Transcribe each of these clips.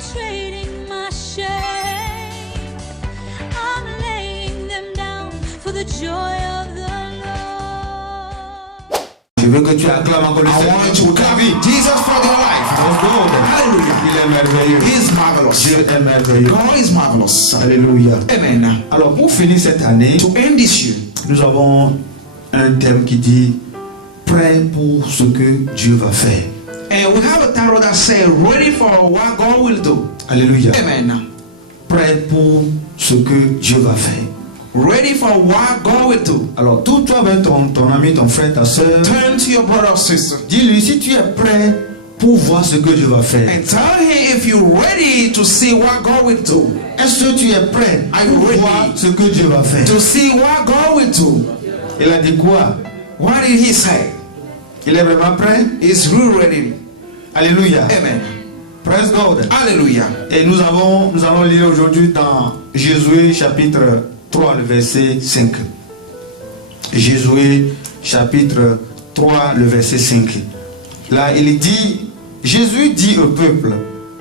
trading my shame. I'm laying them down for the joy of the Lord. Je veux que tu acclames encore le Seigneur. I want you to clap Jesus for their life. Hallelujah. Il est merveilleux. He is marvelous. Dieu est merveilleux. God is marvelous. Alléluia. Amen. Alors pour finir cette année, To end this year, nous avons un thème qui dit prêt pour ce que Dieu va faire. and we have a title that says ready for what God will do. Alléluia. Amen. Prêt pour ce que Dieu va faire. Ready for what God will do. Alors toi avec ton ami, ton frère, ta soeur, Turn to your brother or sister dis-lui si tu es prêt pour voir ce que Dieu va faire. and tell him if you're ready to see what God will do. Est-ce que tu es prêt Are you pour ready voir ce que Dieu va faire? To see what God will do. Il a dit quoi? What did he say? Il est vraiment prêt? Is really ready. Alléluia. Amen. Praise God. Hallelujah. Et nous allons lire aujourd'hui dans Josué chapitre 3 le verset 5. Josué chapitre 3 le verset 5. Là il dit, Jésus dit au peuple,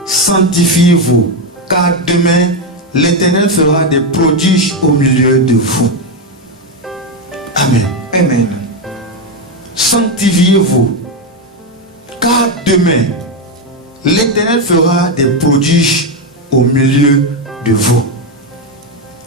sanctifiez-vous, car demain l'Éternel fera des prodiges au milieu de vous. Amen. Amen. Sanctifiez-vous, car demain l'Éternel fera des prodiges au milieu de vous.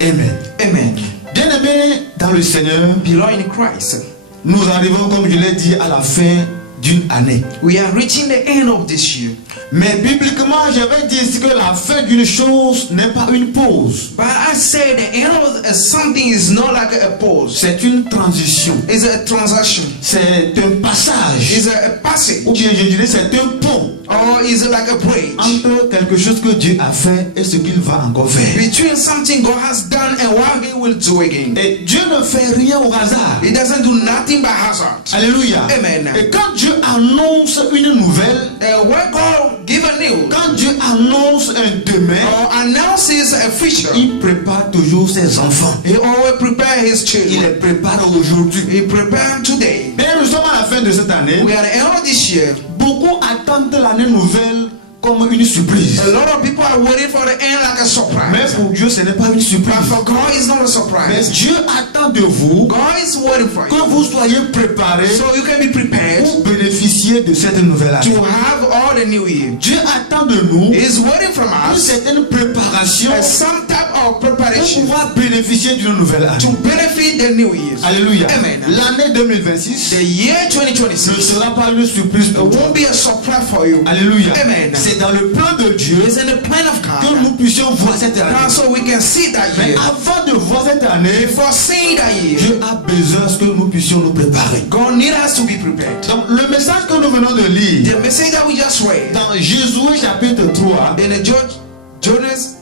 Amen. Amen. Bien-aimés dans le Seigneur, Belong in Christ. nous arrivons, comme je l'ai dit, à la fin d'une année. We are reaching the end of this year. Mais bibliquement, j'avais dit ici que la fin d'une chose n'est pas une pause. But I say the end of something is not like a pause. C'est une transition. It's a transaction. C'est un passage. It's a passage. Ou bien je dirais c'est un pont Or is it like a bridge entre quelque chose que Dieu a fait et ce qu'il va encore faire. between something God has done and what He will do again? Et Dieu ne fait rien au hasard. He doesn't do nothing by hazard. Alléluia. Amen. Et quand Dieu annonce une nouvelle, And when God give a news quand Dieu annonce un demain, or announces a future, il prépare toujours ses enfants. He always prepare His Il children. les prépare aujourd'hui. He prepare today. Mais nous sommes à la fin de cette année. We are at the end of this year. Beaucoup attendent l'année nouvelle comme une surprise. A lot of people are waiting for the end like a Mais surprise. pour Dieu, ce n'est pas une But surprise. for God, it's not a Mais surprise. Dieu attend de vous God is waiting for que you. vous soyez préparés So you can be prepared pour bénéficier de cette nouvelle année. to have all the new year. Dieu attend de nous He's waiting from une us certaine préparation some type of pour preparation pouvoir bénéficier d'une nouvelle année. to benefit the new year. Alléluia. Amen. L'année 2026 The year ne 2026 sera pas une surprise it pour toi. won't be a surprise for you. Alléluia. Amen. C'est dans le plan de Dieu It's in the plan of que God. nous puissions voir cette année. Now, so we can see that Mais year. avant de voir cette année, Before seeing that year, Dieu a besoin que nous puissions nous préparer. God needs us to be prepared. Donc le message que nous venons de lire The message that we just read dans Josué chapitre 3, in the Jonas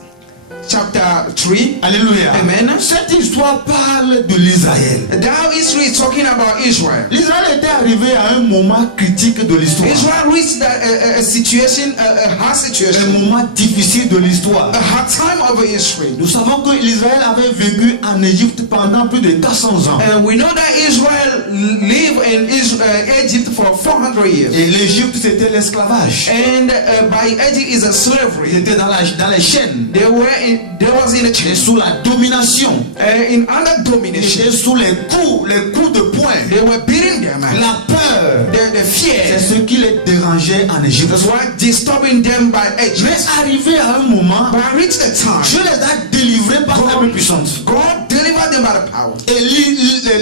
chapter 3. alléluia. Amen. Cette histoire parle de l'Israël. That history is talking about Israel. L'Israël était arrivé à un moment critique de l'histoire. Israel reached a situation, a hard Un situation, moment difficile de l'histoire. a hard time of history. Nous savons que l'Israël avait vécu en Égypte pendant plus de 400 ans. And we know that Israel lived in Egypt for 400 years. Et l'Égypte c'était l'esclavage. And by Egypt is a Ils slavery. étaient dans les chaînes. They was in a Et chain. sous la domination. In under Ils domination. étaient sous les coups de poing. They were beating them. La peur. The C'est fear ce qui les dérangeait en Égypte. was what disturbing them by Mais Egypt. arrivé à un moment, But I reached the time. Dieu les a délivrés par la main puissante. God delivered them by the power. Et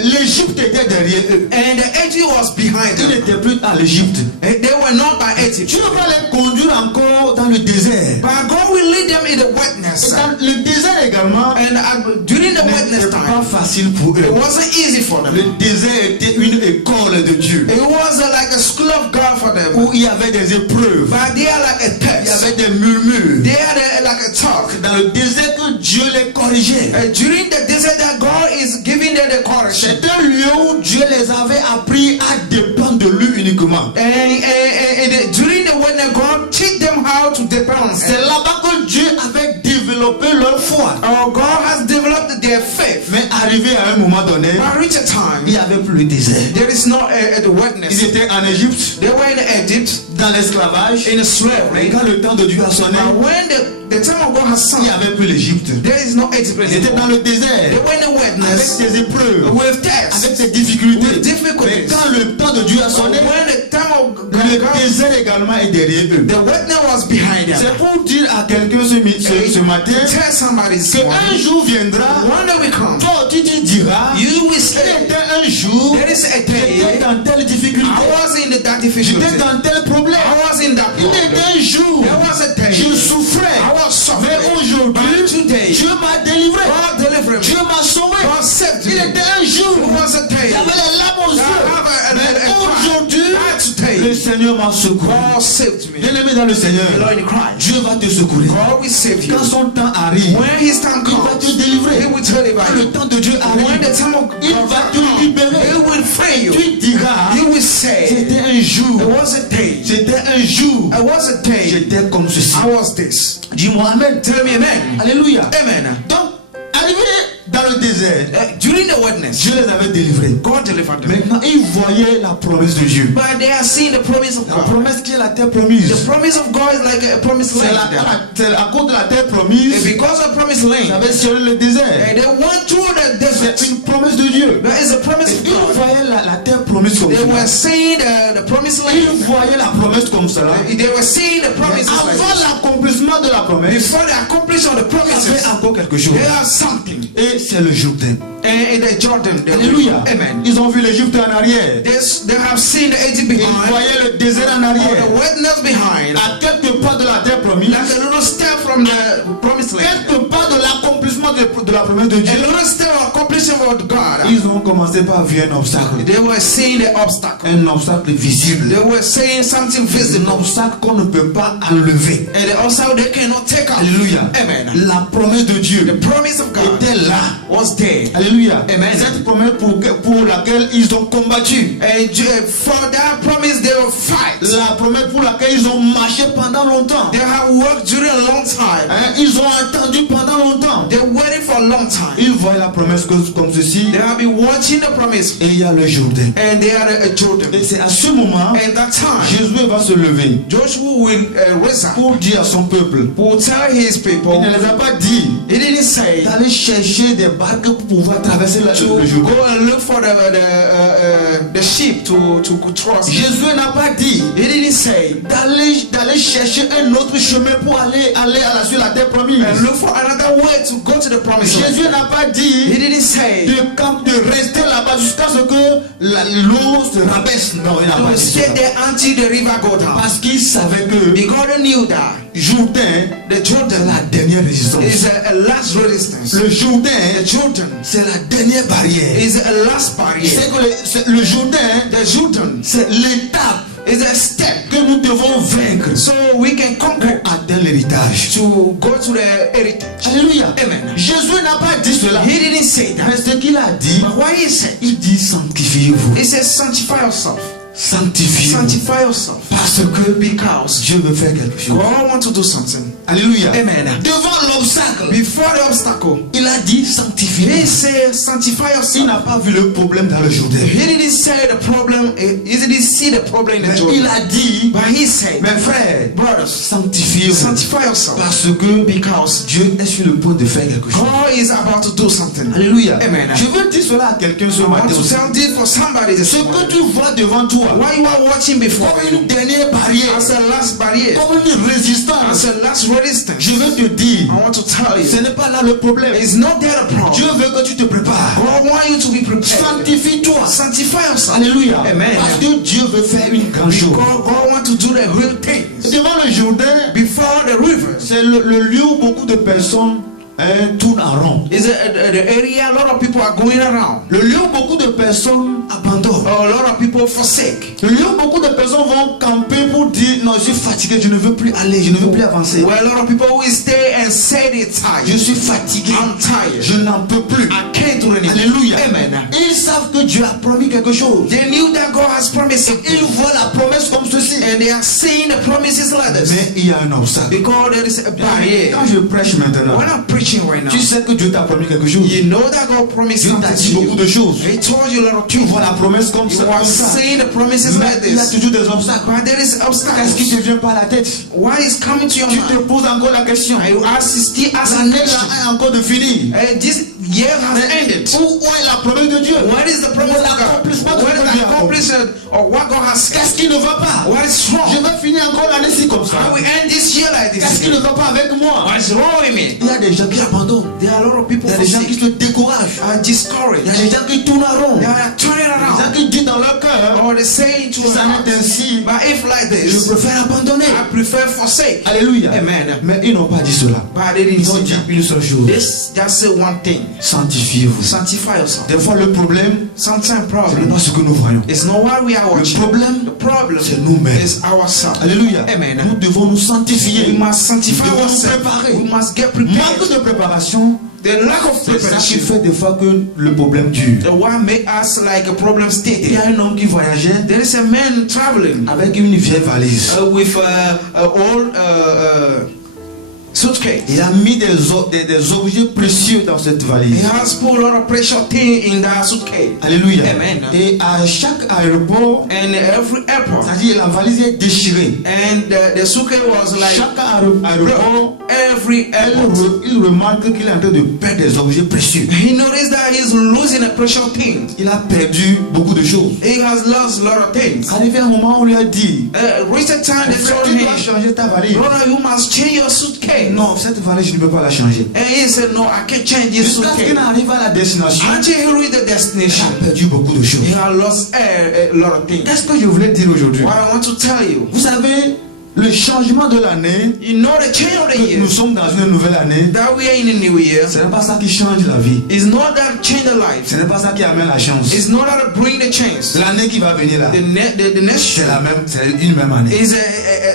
l'Égypte était derrière eux. And the Egypt was behind Ils them. n'étaient plus à l'Égypte. They were not by Tu Egypt. ne peux pas les conduire encore dans le désert. But God will lead them in the Et wetness. dans le désert également, And during the wetness n'était pas time, facile pour it eux. wasn't easy for them. Le désert était une école de Dieu It was like a school of God for them. où il y avait des épreuves, But they are like a il y test. avait des murmures. They are like a talk. Dans le désert que Dieu les corrigeait. During the desert that God is giving them the correction. C'est un lieu où Dieu les avait appris à dépendre de lui uniquement. And during the wetness, God teach them how to depend on C'est là-bas que Dieu avait développé leur foi. God has developed their faith. Mais arrivé arrivé à un moment donné, But reach a il n'y time, avait plus le désert. there is no the Ils wetness. étaient en Égypte, They were in Egypt, dans l'esclavage. in Et slavery. quand le temps de Dieu a sonné, But when the time of God has il n'y come, avait plus l'Égypte. there is no Egypt Ils étaient dans anymore. le désert, They were in the avec wetness des épreuves, with tests, avec des difficultés. with difficulties. Mais quand le temps de Dieu a sonné, When the time of le God, désert également est derrière eux. the wetness was behind them. C'est pour dire à quelqu'un ce matin Tell somebody this qu'un morning, jour viendra, one day will come. toi tu te diras, You will il say, était un jour, there is a j'étais day dans telle difficulté, I was in that difficulty. j'étais dans tel problème. I was in that Il problem. était un jour, There was a day je souffrais, I was mais suffering. aujourd'hui, But today, Dieu m'a délivré, God delivered me. Dieu m'a sauvé. God saved Il me. était un jour, There was a day j'avais les larmes aux I yeux, have a mais cry. aujourd'hui, But today, le Seigneur m'a secouru. God saved me. Bien-aimé dans le Seigneur, Lord in Christ. Dieu va te secourir. God will save you. Quand son temps arrive, When His time il va comes, te délivrer. He will deliver Quand le you. temps de Dieu When arrive, the time of il God va te comes, libérer. He will free you. Tu diras, You will say, c'était un jour, it was a day. c'était un jour, It was a day. j'étais comme ceci. I was this. Dis-moi Amen. Tell me amen. Alléluia. Amen. Donc, arrivé dans le désert, During the wetness, Dieu les avait délivrés. God delivered them. Maintenant, ils voyaient la promesse de Dieu. But they are seeing the promise of La God. promesse qui est la terre promise. The promise of God is like a promised C'est land. c'est à cause de la terre And promise, because of promised ils land, avaient sillonné le désert. and they went through the desert. C'est une promesse de Dieu. There is a promise Et of ils God. voyaient la terre promise comme They were ça. seeing the promised Ils land. voyaient la promesse comme ça. They were seeing the Mais promises like avant this. l'accomplissement de la promesse, Before the accomplishment of the il y avait promises, encore quelque chose. there is something. Et c'est le Jourdain. And in the Jordan, the Alléluia. Amen. Ils ont vu l'Égypte en arrière. They have seen the Egypt Ils behind, voyaient le désert en or arrière. the wetness behind, À quelques pas de la terre promise, like a little step from the promised land. quelques pas de l'accomplissement de la promesse de A Dieu, little step of accomplishment of God. ils ont commencé par voir un obstacle. They were seeing the obstacle. Un obstacle visible. They were seeing something Un visible. obstacle qu'on ne peut pas enlever. And the obstacle they cannot take off. Alléluia. Amen. La promesse de The Dieu promise of God était là. was there. Alléluia. Amen. Cette promesse pour laquelle ils ont combattu. And for that promise they will fight. La promesse pour laquelle ils ont marché pendant longtemps. They have worked during a long time. Hein, ils ont attendu pendant longtemps. They waited for a long time. Ils voient la promesse comme ceci. They have been watching the promise. Et il y a le Jourdain. And they are a Jordan. Et c'est à ce moment, And that time, Jésus va se lever Joshua will rise up, pour dire à son peuple. will tell his Il people. ne les a pas dit He didn't say d'aller chercher des barques pour pouvoir traverser to le Jourdain. go and look for the sheep to cross. Jésus n'a pas dit He didn't say d'aller chercher un autre chemin pour aller sur la terre promise. and look for another way to go to the promised land. Jésus n'a pas He dit didn't say de rester là-bas jusqu'à ce que l'eau se rabaisse. Non, il n'a pas to dit stay cela. there until the river go down. Parce qu'il savait que Because they knew that Jourdain, the c'est Jordan la dernière résistance. is a last resistance. Le Jourdain, The Jordan c'est la dernière barrière. is a last barrier. C'est que le Jourdain, The Jordan c'est l'étape is a step que nous devons vaincre so we can conquer pour atteindre l'héritage. to go to the heritage. Alléluia. Amen. Jésus n'a pas dit cela. He didn't say Mais that. ce qu'il a dit, But what he said, il dit sanctifiez-vous. he says sanctify yourself. Sanctifiez-vous. Sanctify yourself. Parce que Because Dieu veut faire quelque chose. God wants to do something. Alléluia. Amen. Devant l'obstacle, Before the obstacle, il a dit he sanctifiez-vous. said sanctify Il yourself. n'a pas vu le problème dans le Jourdain. He didn't say the problem. He didn't see the problem in the Mais il Jordan. a dit, But he said, mes frères, brothers, sanctifiez-vous. sanctify yourself. Parce que Because Dieu est sur le point de faire quelque chose. God is about to do something. Alléluia. Amen. Je veux dire cela à quelqu'un ce I matin want to aussi. tell this for somebody this Ce que morning. tu vois devant toi, What you are watching before comme you une dernière barrière, as a last barrier, comme une résistance, as a last resistance, je veux te dire, I want to tell ce you, n'est pas là le problème. it's not there a Dieu problem. veut que tu te prépares. God wants you to be prepared. Sanctifie-toi. Sanctify yourself. Alléluia. Amen. Parce que Dieu veut faire une grande chose. God wants to do the real things. Devant le Jourdain, Before the rivers c'est le lieu où beaucoup de personnes tournent en rond. is the area a lot of people are going around. Le lieu où beaucoup de personnes abandonnent. A lot of people forsake. Le lieu où beaucoup de personnes vont camper pour dire non, je suis fatigué, je ne veux plus aller, je ne veux plus avancer. Where a lot of people will stay and say they're Je tired. suis fatigué, I'm tired. je n'en peux plus. I can't do anything. Alléluia. Amen. Ils savent que Dieu a promis quelque chose. They knew that God has promised Ils something. voient la promesse comme ceci. And they are saying the promises like this. Mais il y a un obstacle. Because there is a barrier. Quand je prêche maintenant, When I'm preaching right now, tu sais que Dieu t'a promis quelque chose. you know that God promised Dieu t'a something dit to beaucoup you. de choses. He told you a lot of Tu things. vois la promesse comme You ça. are Comme ça. saying the promises Mais like il y a this. toujours des obstacles. But there is Qu'est-ce qui obstacles. te vient par la tête? What is coming to your Tu te mind? poses encore la question. And you ask, still asking L'année questions. là est encore de finir. This year has ended. Où est la promesse de Dieu? What is the promise of God? L'accomplissement de What is Dieu. the accomplishment of what God has said? Qu'est-ce qui ne va pas? What is Je wrong? vais finir encore l'année-ci comme ça. How we end this year like Qu'est-ce qui this? ne va pas avec moi? What is wrong with me? Il y a des gens qui abandonnent. There are a lot of people Il y a des gens qui sick, se découragent. are discouraged. Il y a des gens qui tournent en rond. They Il y are turning a des gens around. qui disent dans leur cœur, Or they say to si ça n'est us, ainsi, but if like je this, préfère abandonner. I prefer forsake. Alléluia. Amen. Mais ils n'ont pas dit cela. But they didn't Ils ont say dit that. une seule chose. They just say one thing. Sanctifiez-vous. Sanctify yourself. Des fois, le problème, Sometimes ce n'est problem pas ce que nous voyons. is not what we are Le watching. problème, The problem c'est nous-mêmes. is ourselves. Alléluia. Amen. Nous devons nous We sanctifier. must sanctify Nous devons nous ourselves. préparer. We must get Manque prepared. de préparation, The lack of c'est ça qui preparation, fait des fois que le problème dure. the one make us like a problem Il y state. a un homme qui voyageait There is a man traveling avec une vieille valise. with an old suitcase. Il a mis des objets précieux dans cette He valise. has put a lot of precious things in that suitcase. Alléluia. Amen. Et à chaque aéroport, And every airport, c'est-à-dire la valise est déchirée. and the suitcase was like Chaque aéroport, every airport. il remarque qu'il est en train de perdre des objets précieux. He noticed that he's losing a precious thing. Il a perdu beaucoup de choses. He has lost a lot of things. Arrivé un moment, on lui a dit, Recent time they told tu dois him, changer ta valise. brother, you must change your suitcase. Non, cette valise, je ne peux pas la changer. And he said, no, I can't change this Jusqu'à ce qu'il suitcase. n'arrive à la destination, Until he reached the il destination, a perdu beaucoup de choses. he had lost a lot of things. Qu'est-ce que je voulais dire aujourd'hui? What I want to tell you, Vous savez, le changement de l'année, you know the change of the nous year, sommes dans une nouvelle année, that we are in a new year, ce n'est pas ça qui change la vie. is not that change the life. Ce n'est pas ça qui amène la chance. It's not that bring the change. L'année qui va venir là, The next c'est la même, c'est une même année. is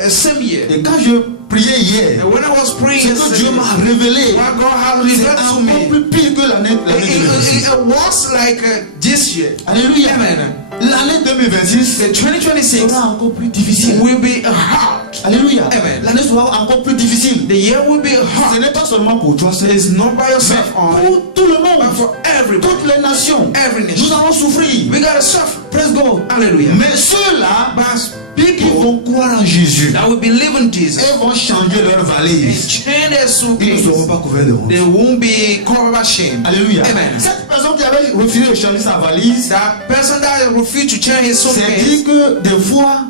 a same year. Et quand je priais hier, And when I was praying, ce que Dieu yesterday, m'a révélé, what God has c'est revealed to encore me, plus pire que l'année it 2026. was like this year. Alléluia. Amen. L'année 2026 The 2026 sera encore plus difficile. will be hard. Alléluia. Amen. L'année sera encore plus difficile. The year will be Ce hard. n'est pas seulement pour toi, c'est It's not by yourself only, pour tout le monde. but for everybody, Toutes les nations. every Nous nation. allons souffrir. We gotta suffer. Praise God. Hallelujah. Mais ceux-là, But qui people vont croire en Jésus that will believe in Jesus et vont changer leur and valise, change their ils ne seront suitcase, pas couverts de honte. they won't be covered by shame. Alléluia. Amen. Cette personne qui avait refusé de changer sa valise, That person that refused to change his c'est suitcase, dit que des fois,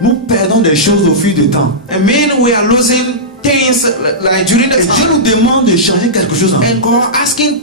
nous perdons des choses au fil du temps. I mean we are losing things like during the Et Dieu time. nous demande de changer quelque chose en nous. And God asking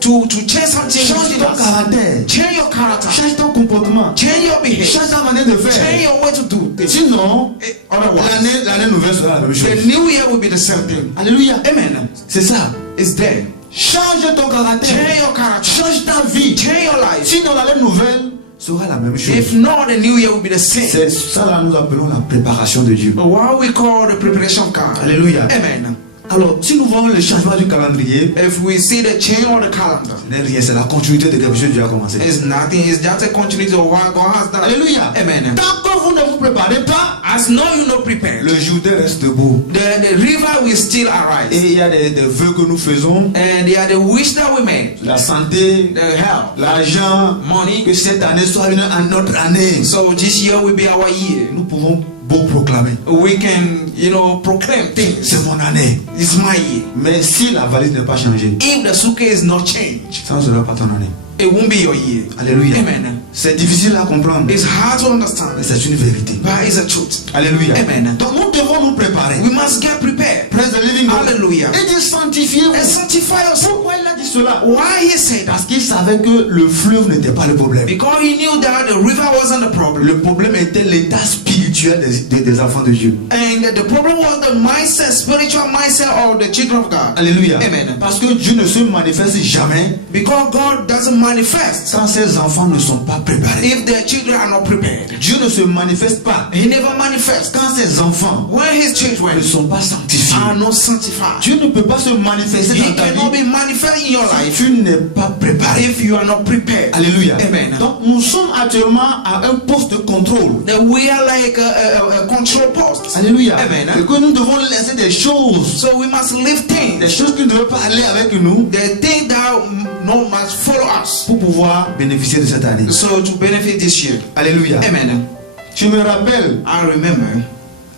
to change something Change within ton us. caractère, Change your character. change ton comportement, Change your behavior. change ta manière de Change faire. your way to do things. Sinon, Otherwise, l'année nouvelle sera la même chose. the new year will be the same thing. Alléluia. Amen. C'est ça. It's there. Change ton caractère. Change your character. Change ta vie. Change your life. Sinon, l'année nouvelle sera la même chose. If not, the new year will be the same. C'est ça là nous appelons la préparation de Dieu. But what we call the preparation of God. Alléluia. Amen. Alors, si nous voyons le changement du calendrier, If we see the change of the calendar, ce n'est rien, c'est la continuité de quelque chose que Dieu a commencé. it's nothing. It's just a continuity of what God has done. Alléluia. Amen. Tant que vous ne vous préparez pas, As no you not prepared, le Jourdain reste debout. the river will still Et arise. il y a des vœux que nous faisons, And they are the wish that we made. la santé, The health, l'argent, money. que cette année soit une autre année. So this year will be our year. Nous pouvons beau proclamer. We can, proclaim things. C'est mon année. It's my year. Mais si la valise n'est pas changée, If the suitcase is not changed, ça ne sera pas ton année. it won't be your year. Alléluia. Amen. C'est difficile à comprendre, It's hard to mais understand, c'est une vérité. but it's a truth. Alléluia. Amen. Donc nous devons nous préparer. We must get prepared. Praise the living God. Hallelujah. Et de sanctifier. And sanctify yourself. Pourquoi il a dit cela? Why he said that? Parce qu'il savait que le fleuve n'était pas le problème. Because he knew that the river wasn't the problem. Le problème était l'état spirituel des enfants de Dieu. And the problem was the mindset, spiritual mindset of the children of God. Alléluia. Amen. Parce que Dieu ne se manifeste jamais Because God doesn't manifest quand ses enfants ne sont pas préparés. if their children are not prepared. Dieu ne se manifeste pas He never quand manifest quand ses enfants when his children ne sont pas sanctifiés. are not sanctified. Dieu ne peut pas se manifester He dans ta cannot vie be manifest in your si life tu n'es pas préparé. if you are not prepared. Alléluia. Amen. Donc nous sommes actuellement à un poste de contrôle. Then we are like a control post. Alléluia. Amen. Et que nous devons laisser des choses, So we must leave des things, choses qui ne devraient pas aller avec nous the things that no must follow us, pour pouvoir bénéficier de cette année. so to benefit this year. Alléluia. Amen. Je me rappelle I remember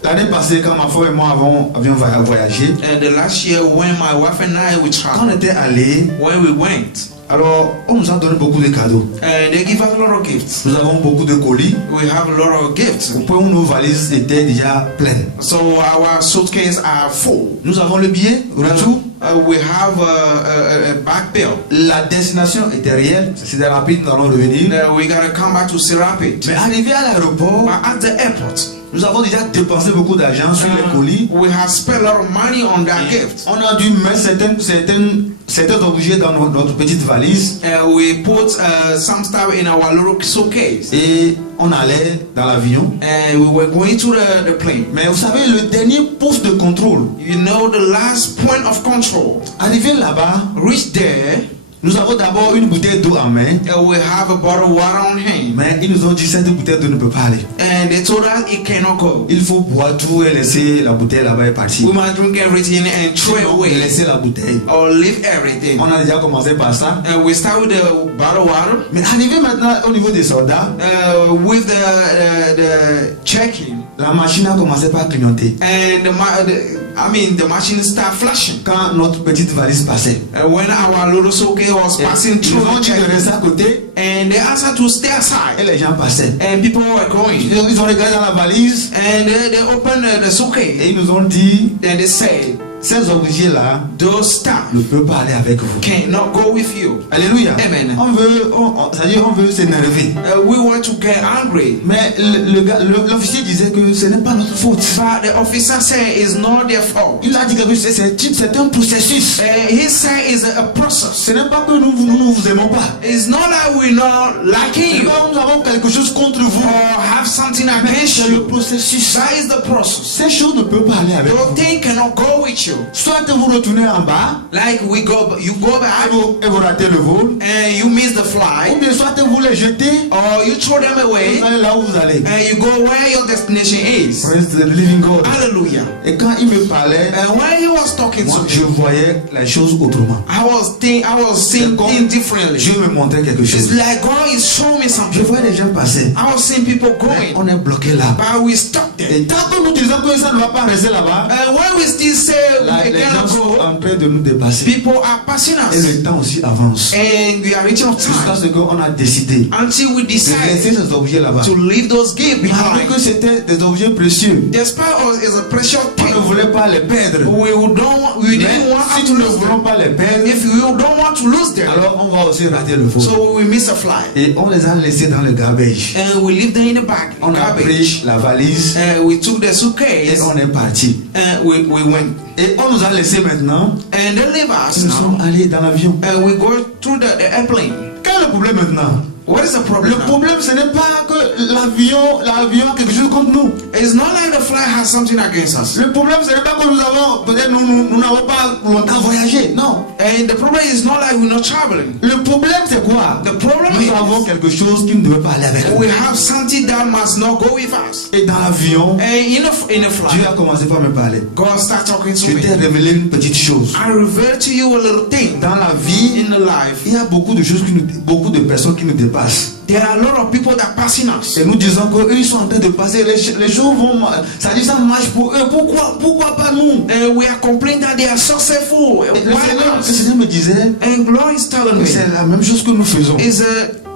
l'année passée quand ma femme et moi avions voyagé. the last year when my wife and I we Quand on traveled, était allés, when we went, alors on nous a donné beaucoup de cadeaux. they give us a lot of gifts. Nous avons beaucoup de colis. We have a lot of gifts. Au point où nos valises étaient déjà pleines. So our suitcases are full. Nous avons le billet, retour. We have a back bill. La destination était réelle. C'était rapide, nous allons revenir. We gotta come back to Sirapit. Mais arrivé à l'aéroport, But at the airport, nous avons déjà dépensé beaucoup d'argent sur les colis. we have spent a lot of money on that gift. On a dû mettre certains objets dans notre petite valise. We put some stuff in our little suitcase. Et on allait dans l'avion. And we were going to the plane. Mais vous savez, le dernier poste de contrôle, You know, the last point of control. arrivé là-bas, Reach there, nous avons d'abord une bouteille d'eau en main. we have a bottle of water on hand. Mais ils nous ont dit cette bouteille d'eau ne peut pas aller. And they told us it cannot go. Il faut boire tout et laisser la bouteille là-bas et partir. We must drink everything and throw it away. Laisser la bouteille. Or leave everything. On a déjà commencé par ça. And we start with the bottle of water. Mais arrivé maintenant au niveau des soldats, With the checking. la machine a commencé par clignoter. And the machine start flashing. Quand notre petite valise passait. When our little suitcase was passing Ils through ont the dit de check, rester à côté and they asked us to stay et aside, les gens passaient. and people were going, Ils ont regardé dans la valise and they opened the et suitcase, ils nous ont dit and they said, ces objets-là those stuff ne peuvent pas aller avec vous. cannot go with you. Alléluia. Amen. C'est-à-dire on veut s'énerver. We want to get angry, Mais l'officier disait que ce n'est pas notre faute. but the officer said it's not their fault. Il a dit que c'est un processus. He said it's a process. Ce n'est pas que nous ne vous aimons pas. It's not that we're not liking you Nous avons quelque chose contre vous. or have something against C'est le you. processus. That is the process. Ces choses ne peuvent pas aller avec Those vous. things cannot go with you. Soit vous retournez en bas Like you go back et vous ratez le vol. and you miss the Ou flight, bien soit vous les jetez. or you throw them away Vous allez là où vous allez. and you go where your destination is. Praise the living God. Hallelujah. Et quand il me parlait, And when he was talking moi, to je me, voyais les choses autrement. I was seeing things differently. Dieu me montrait quelque It's chose. like God is showing me Je something. voyais les gens passer. I was seeing people Mais going, on est bloqué là. but we stuck there. Et tant que nous disons que ça ne va pas rester là-bas, And when we still say we les gens cannot sont go, en train de nous dépasser. people are passing Et us, le temps aussi avance. and we are reaching of Jusqu'à time ce qu'on a décidé until we de laisser decide ces objets là-bas. to leave those gifts Malgré que behind. c'était des objets précieux, Despite us is a precious on ne thing, voulait pas les perdre. we didn't Mais want si to nous ne lose voulons them. pas les perdre, If we don't want to lose them, alors on va aussi rater le vol. so we miss a flight, Et on les a laissés dans le garbage. and we leave them in the back, On a garbage. pris la valise We took the et suitcase on est parti. and we went, Et on nous a laissés maintenant. and they leave us Nous sommes now, allés dans l'avion. and we go through the airplane. Quel est le problème maintenant? What is the Le problem now? problème, ce n'est pas que l'avion a quelque chose contre nous. It's not like the flight has something against us. Le problème, ce n'est pas que peut-être nous n'avons pas longtemps voyagé. Non. And the problem is not like we're not traveling. Le problème, c'est quoi? The problem Nous avons is quelque chose qui ne devait pas aller avec nous. we have something that must not go with us. Et dans l'avion, And in a Dieu flight, a commencé par me parler. God started talking to Je t'ai me. révélé une petite chose. I reveal to you a little thing Dans la vie, in the life. il y a beaucoup de choses beaucoup de personnes qui nous dépassent. There are a lot of people that passing us. Et nous disons qu'eux, ils sont en train de passer. Les choses vont. Ça dit, ça marche pour eux. Pourquoi pas nous? And we are complaining that they are successful. Et le Why us? Seigneur me disait And God is telling que me, c'est la même chose que nous faisons. is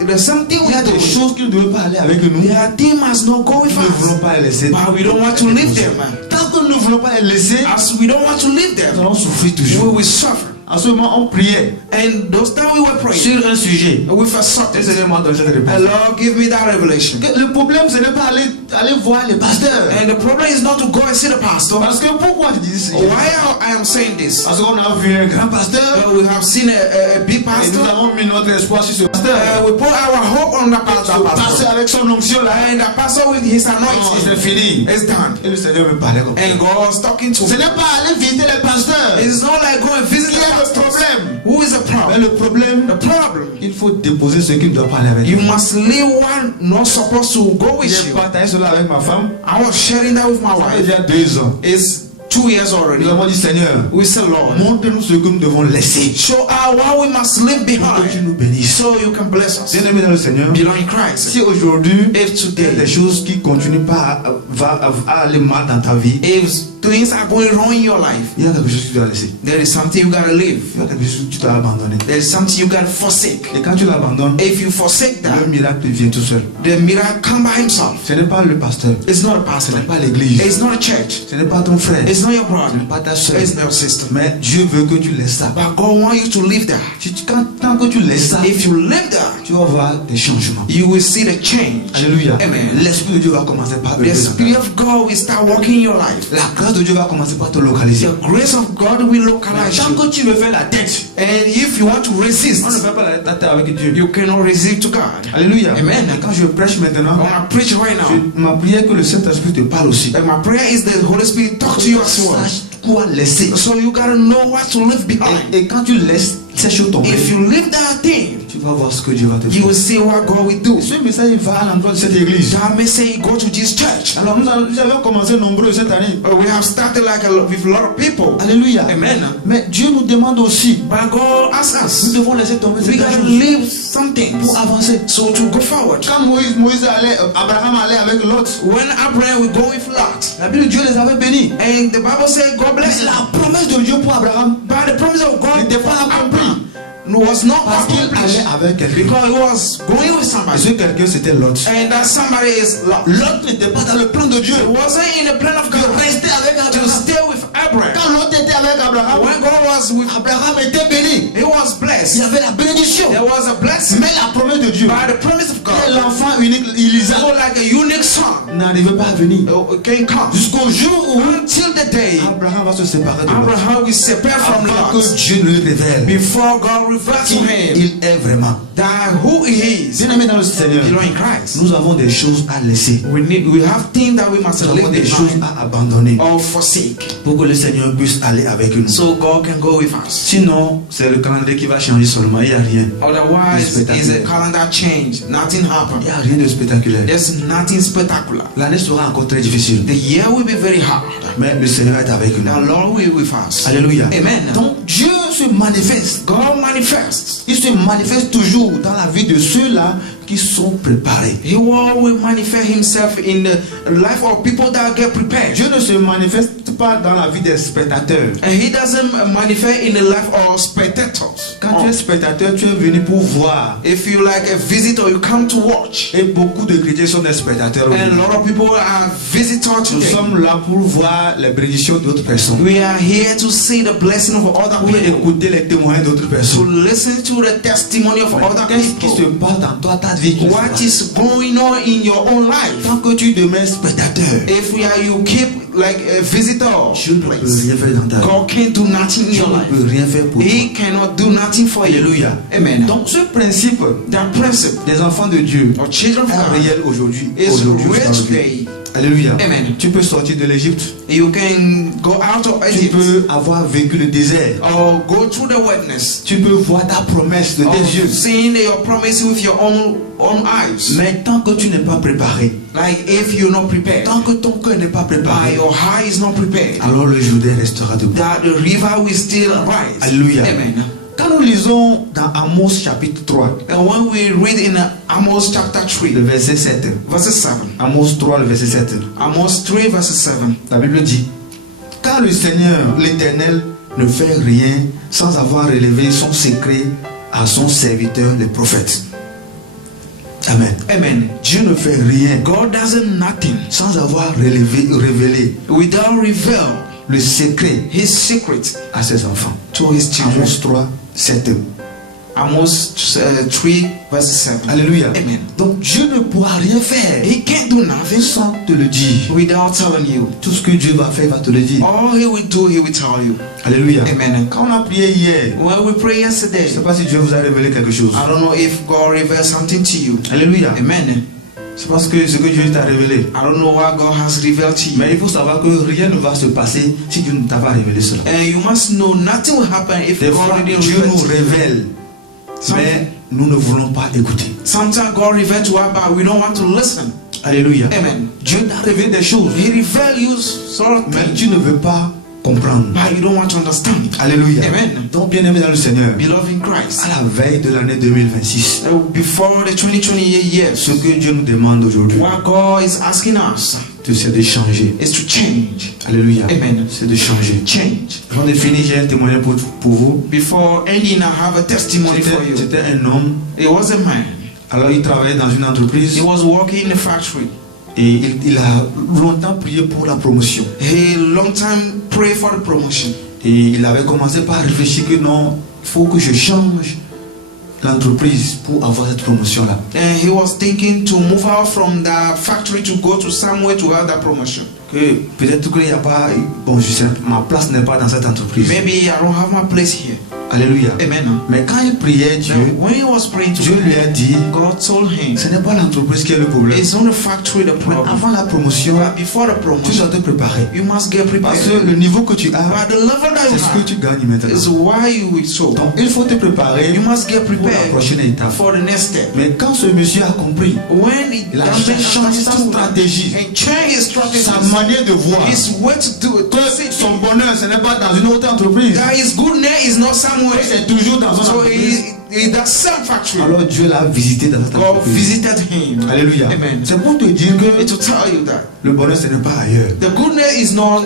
there's something Il we y a do. des choses qui ne doivent pas aller avec nous. There are things must not go Nous with ne voulons us. pas les laisser. But we don't want to leave them. Tant que nous ne voulons pas les laisser, As we don't want to leave nous them, allons souffrir we toujours. will suffer. En ce moment, on priait And those time we were praying sur un sujet. with a Le subject. Seigneur m'a donné cette The réponse. Lord give me that revelation. Que le problème, ce n'est pas aller voir les pasteurs. And the problem is not to go and see the pastor. Parce que pourquoi je dis ça? Why I am saying this? Parce qu'on a vu un grand pasteur We have seen a big et nous pastor. avons mis notre espoir sur ce pasteur. We put our hope on that Ce pastor. pasteur avec son onction là, And the pastor with his non, c'est anointing fini. is done. Et le Seigneur me parlait comme ça. And God was talking to Ce me. n'est pas aller visiter les pasteurs. It's not like going and visit Qui the est le pastor. problème? Who is the Mais problem? le problème, The problem. il faut déposer ce qui ne doit pas aller avec You lui. must leave one not supposed to go with J'ai you. partagé cela avec ma femme. I was sharing that with my Ça fait wife. déjà 2 ans. It's 2 years already. Nous avons dit, Seigneur, We say, Lord, montre-nous ce que nous devons laisser. show us what we must leave Pour que tu behind nous bénisses. so you can bless us. Bien aimé dans le Seigneur, Belong in Christ. si aujourd'hui, If il y a des today, choses qui continuent pas à aller mal dans ta vie, if things are going wrong in your life, il y a quelque chose que tu dois laisser. there is something you gotta leave. Il y a quelque chose que tu dois abandonner. There is something you gotta forsake. Et quand tu l'abandonnes, If you forsake le that, miracle vient tout seul. the miracle come by himself. Ce n'est pas le pasteur, It's not a ce pastor. n'est pas l'église, It's not a church. ce n'est pas ton frère, It's not your ce brother. n'est pas ta soeur. It's not your sister. Mais Dieu veut que tu laisses ça. But God wants you to leave that. Tant que tu laisses ça, If you leave that, tu vas voir des changements. you will see the change. Alléluia. Amen. L'Esprit de Dieu va commencer par The œuvrer dans ta Spirit vie. of God will start working in your life. La grâce de Dieu va commencer par te localiser. The grace of God will localize Tant you. que tu veux faire la tête, And if you want to resist, on ne fait pas la tête avec Dieu. you cannot resist to God. Alléluia. Amen. Et quand je prêche maintenant, I want to preach right now. ma prière que le Saint-Esprit te parle aussi. And my prayer is that the Holy Spirit talk to you as well. Sache quoi laisser. So you gotta know what to leave behind. Et quand tu laisses ces choses tomber, If you leave that thing, tu vas voir ce que Dieu va te you faire. will see what God will do. Ce message va à l'endroit de cette église. That may say go to this church. Alors nous avons commencé nombreux cette année. We have started like with a lot of people. Alléluia. Amen. Mais Dieu nous demande aussi, But God asks nous us, devons laisser tomber we ces gotta choses leave something pour avancer. so to go forward. Quand Moïse allait, Abraham allait avec Lot, When Abraham will go with Lot, la Bible de Dieu les avait bénis. and the Bible says God Mais bless them. la promesse de Dieu pour Abraham But the promise of God n'était pas accomplie. was not Parce qu'il accomplished allait avec quelqu'un. because he was going with Et somebody. ce quelqu'un, c'était Lot. And that somebody is Lot. Lot n'était pas dans le plan de Dieu. It wasn't in the plan of De God rester avec to Abraham. stay with Abraham. Quand Lot était avec Abraham, When God was with Abraham était béni. he was Il y blessed. avait la bénédiction. There was a blessing. Mais la promesse de Dieu, By the promise of que God, l'enfant unique, Isaac, so like a unique son n'arrivait pas à venir. can come Jusqu'au jour où until the day Abraham va se séparer de Lot. Abraham will separate from Avant Lot que Dieu lui révèle before God reveals qui to him il est vraiment. that who he is. Bien aimé dans le Seigneur, Belong in Christ. nous avons des choses à laisser. We have things that we must Nous avons leave des choses behind à abandonner or forsake, pour que le Seigneur puisse aller avec nous. so God can go with us. Sinon, c'est le calendrier qui va changer seulement. Il n'y a rien. Otherwise, it's a calendar change. Nothing Il happened. n'y a rien de spectaculaire. There's nothing spectacular. L'année sera encore très difficile. The year will be very hard. Mais le Seigneur est avec nous. The Lord will be with us. Alléluia. Amen. Donc Dieu se manifeste. God manifests. Il se manifeste toujours dans la vie de ceux-là qui sont préparés. He will manifest himself in the life of people that get prepared. Dieu ne se manifeste pas dans la vie des spectateurs. And he doesn't manifest in the life of spectators. Quand tu es spectateur, tu es venu pour voir. If you like a visitor, you come to watch. Et beaucoup de chrétiens sont des spectateurs. And a lot of people are visitors Nous today. sommes là pour voir les bénédictions d'autres personnes. We are here to see the blessing of other Pour people, écouter les témoignages d'autres to personnes. listen to the testimony of other Qu'est-ce qui se people. passe dans toi, ta vie? What is going on in your own life? Tant que tu demeures spectateur, If you keep like a visitor Dieu ne peut place, rien faire dans ta vie. God can't do nothing in Dieu your ne life. peut rien faire pour toi. He cannot do nothing for you. Alléluia. Amen. Donc ce principe That principle des enfants de Dieu of children of est God réel aujourd'hui. is Aujourd'hui, real aujourd'hui. today. Alléluia. Amen. Tu peux sortir de l'Égypte. You can go out of Tu Egypt peux avoir vécu le désert. or go through the wilderness, Tu peux voir ta promesse de or tes yeux. seeing your promise with your own eyes. Mais tant que tu n'es pas préparé, Like if you're not prepared, tant que ton cœur n'est pas by préparé, your heart is not prepared, alors le Jourdain restera debout. that the river will still rise. Alléluia. Amen. Quand nous lisons dans Amos chapitre 3, And when we read in Amos chapter le 3, verset 7, verses 7, Amos 3, le verset 7, Amos 3 verses 7, la Bible dit, car le Seigneur, l'Éternel, ne fait rien sans avoir révélé son secret à son serviteur, les prophètes. Amen. Amen. Dieu ne fait rien God doesn't nothing sans avoir révélé without reveal le secret his secret à ses enfants. to his children. Amos 3, 7. Amos 3 verse 7. Alléluia. Amen. Donc Dieu ne pourra rien faire He can't do nothing sans te le dire. without telling you. Tout ce que Dieu va faire, il va te le dire. All he will do, he will tell you. Alléluia. Amen. Quand on a prié hier, When we prayed je ne yesterday, sais pas si Dieu vous a révélé quelque chose. I don't know if God revealed something to you. Alléluia. Amen. C'est parce que ce que Dieu t'a révélé. I don't know what God has revealed to you. Mais il faut savoir que rien ne va se passer si Dieu ne t'a pas révélé cela. And you must know nothing will happen if Des God fois, didn't Dieu reveal nous to you. révèle, mais nous ne voulons pas écouter. Sometimes God reveals to us, but we don't want to listen. Alléluia. Amen. Dieu t'a révélé des choses, He reveals you sort of mais things, tu ne veux pas comprendre. but you don't want to understand. Alléluia. Amen. Donc, bien-aimé dans le Seigneur, Beloved in Christ, à la veille de l'année 2026, before the 2028 years, ce que Dieu nous demande aujourd'hui, what God is asking us c'est de changer. is to change. Alléluia. Amen. C'est de changer. Change. Avant de finir, j'ai un témoignage pour vous. Before ending, I have a testimony for you. C'était un homme. It was a man. Alors, il travaillait dans une entreprise He was working in a factory. et il a longtemps prié pour la promotion. He long time prayed for the promotion. Et il avait commencé par réfléchir que non, il faut que je change l'entreprise pour avoir cette promotion-là. And he was thinking to move out from the factory to go to somewhere to have that promotion. Que peut-être qu'il n'y a pas, bon, je sais, ma place n'est pas dans cette entreprise. Maybe I don't have my place here. Alléluia. Amen. Mais quand il priait Dieu, Now, when he was praying to Dieu lui a dit, God told him, ce n'est pas l'entreprise qui est le problème. it's not the factory the Mais problem. avant la promotion, But before the tu promotion, dois te préparer. you must get Parce prepared. que le niveau que tu as, But the level that c'est you ce que have tu gagnes maintenant. is why you will sow. Donc il faut te préparer You must get pour la prepared prochaine étape. for the next step. Mais quand ce monsieur a compris, When he il a that man changé sa stratégie, and change his strategy, sa manière de voir, his way to do it, que son bonheur, ce n'est pas dans une autre entreprise, that his goodness is not somewhere. c'est toujours dans une So entreprise. he that same factory. Alors Dieu l'a visité dans cette God entreprise. visited him. Alléluia. Amen. C'est pour te dire que And to tell you that le bonheur, ce n'est pas ailleurs. the goodness is not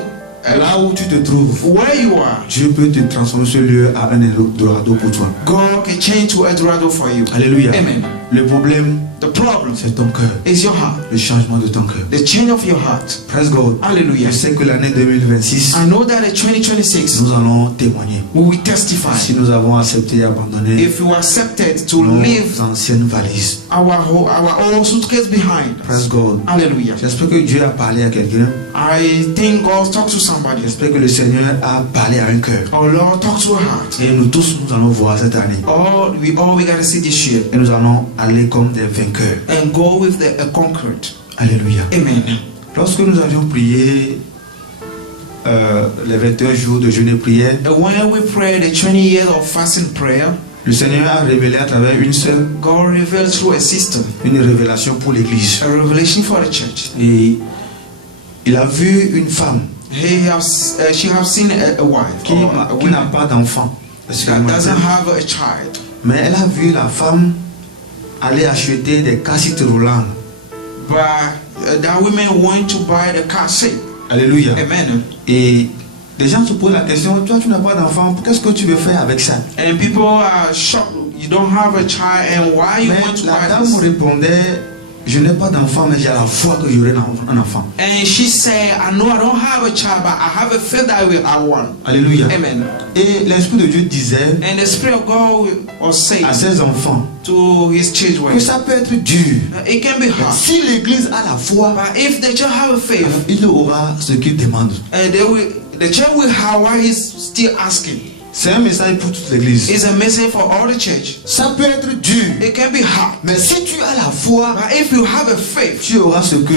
Là où tu te trouves, where you are. Dieu peut te transformer ce lieu à un Eldorado pour toi. God can change to Eldorado for you. Alléluia. Amen. Le problème, The problem c'est ton cœur. is your heart. Le changement de ton cœur. The change of your heart. Praise God. Hallelujah. Je sais que l'année 2026, I know that in 2026 nous allons témoigner. we will testify Si nous avons accepté et abandonné if you accepted to nos leave anciennes valises. our old suitcase behind. Praise God. Hallelujah. J'espère que Dieu a parlé à quelqu'un. I think God talked to somebody. J'espère que le Seigneur a parlé à un cœur. Our Lord talked to a heart. Et nous tous, nous allons voir cette année. All we gotta see this year Et nous allons aller comme des vainqueurs. and go with the conquered. Alléluia. Amen. Lorsque nous avions prié les 21 jours de jeûne et prière, And when we pray the 20 years of fasting prayer, le Seigneur a révélé à travers une sœur God revealed through a sister une révélation pour l'église. a revelation for the church. Et il a vu une femme She has seen a wife qui, or a qui n'a woman pas d'enfant. that Excusez-moi. doesn't have a child. Mais elle a vu la femme aller acheter des cassettes roulantes. But that woman went to buy the car seat. Alléluia. Amen. Et les gens se posent la question, toi tu n'as pas d'enfant, qu'est-ce que tu veux faire avec ça? And people are shocked. You don't have a child, and why you Mais want to la buy dame this? répondait, je n'ai pas d'enfant, mais j'ai la foi que j'aurai un enfant. And she said, I know I don't have a child, but I have a faith that I will have one. Alléluia. Amen. Et l'Esprit de Dieu disait And the Spirit of God was saying à ses enfants to his que children, ça peut être dur. it can be hard. Si l'Église a la foi, But if the child have a faith, il aura ce qu'il demande. the child will have what he's still asking. C'est un message pour toute l'Église. It's a message for all the church. Ça peut être dur, It can be hard. mais si tu as la foi, But if you have a faith, tu auras ce que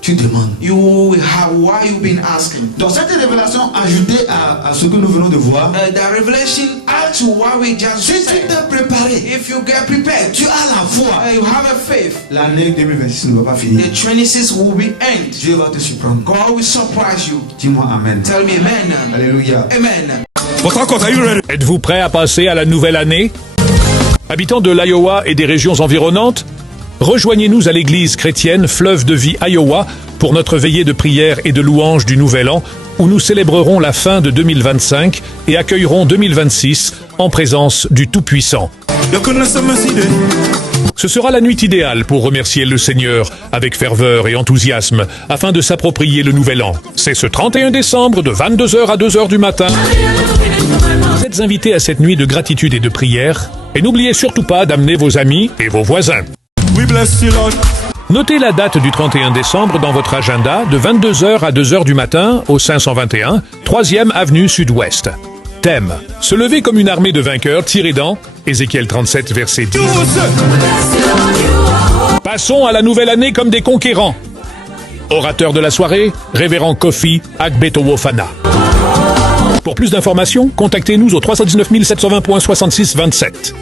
tu demandes. you will have what you've been asking. Donc cette révélation ajoutée à ce que nous venons de voir, The revelation add to what we just si tu said. t'es préparé, If you get prepared, tu as la foi, you have a faith, l'année 2026 ne va pas finir. the 26 will be end. Dieu va te surprendre. God will surprise you. Dis-moi Amen. Tell me amen. Alléluia. Amen. Êtes-vous prêt à passer à la nouvelle année? Habitants de l'Iowa et des régions environnantes, rejoignez-nous à l'église chrétienne Fleuve de Vie Iowa pour notre veillée de prière et de louange du Nouvel An, où nous célébrerons la fin de 2025 et accueillerons 2026 en présence du Tout-Puissant. Your goodness and mercy, Ce sera la nuit idéale pour remercier le Seigneur avec ferveur et enthousiasme afin de s'approprier le nouvel an. C'est ce 31 décembre de 22h à 2h du matin. Vous êtes invités à cette nuit de gratitude et de prière et n'oubliez surtout pas d'amener vos amis et vos voisins. We bless you, Lord. Notez la date du 31 décembre dans votre agenda de 22h à 2h du matin au 521, 3e avenue Sud-Ouest. Thème: se lever comme une armée de vainqueurs tiré dans Ézéchiel 37, verset 10. Passons à la nouvelle année comme des conquérants. Orateur de la soirée, révérend Kofi Agbetowofana. Pour plus d'informations, contactez-nous au 319 720.6627.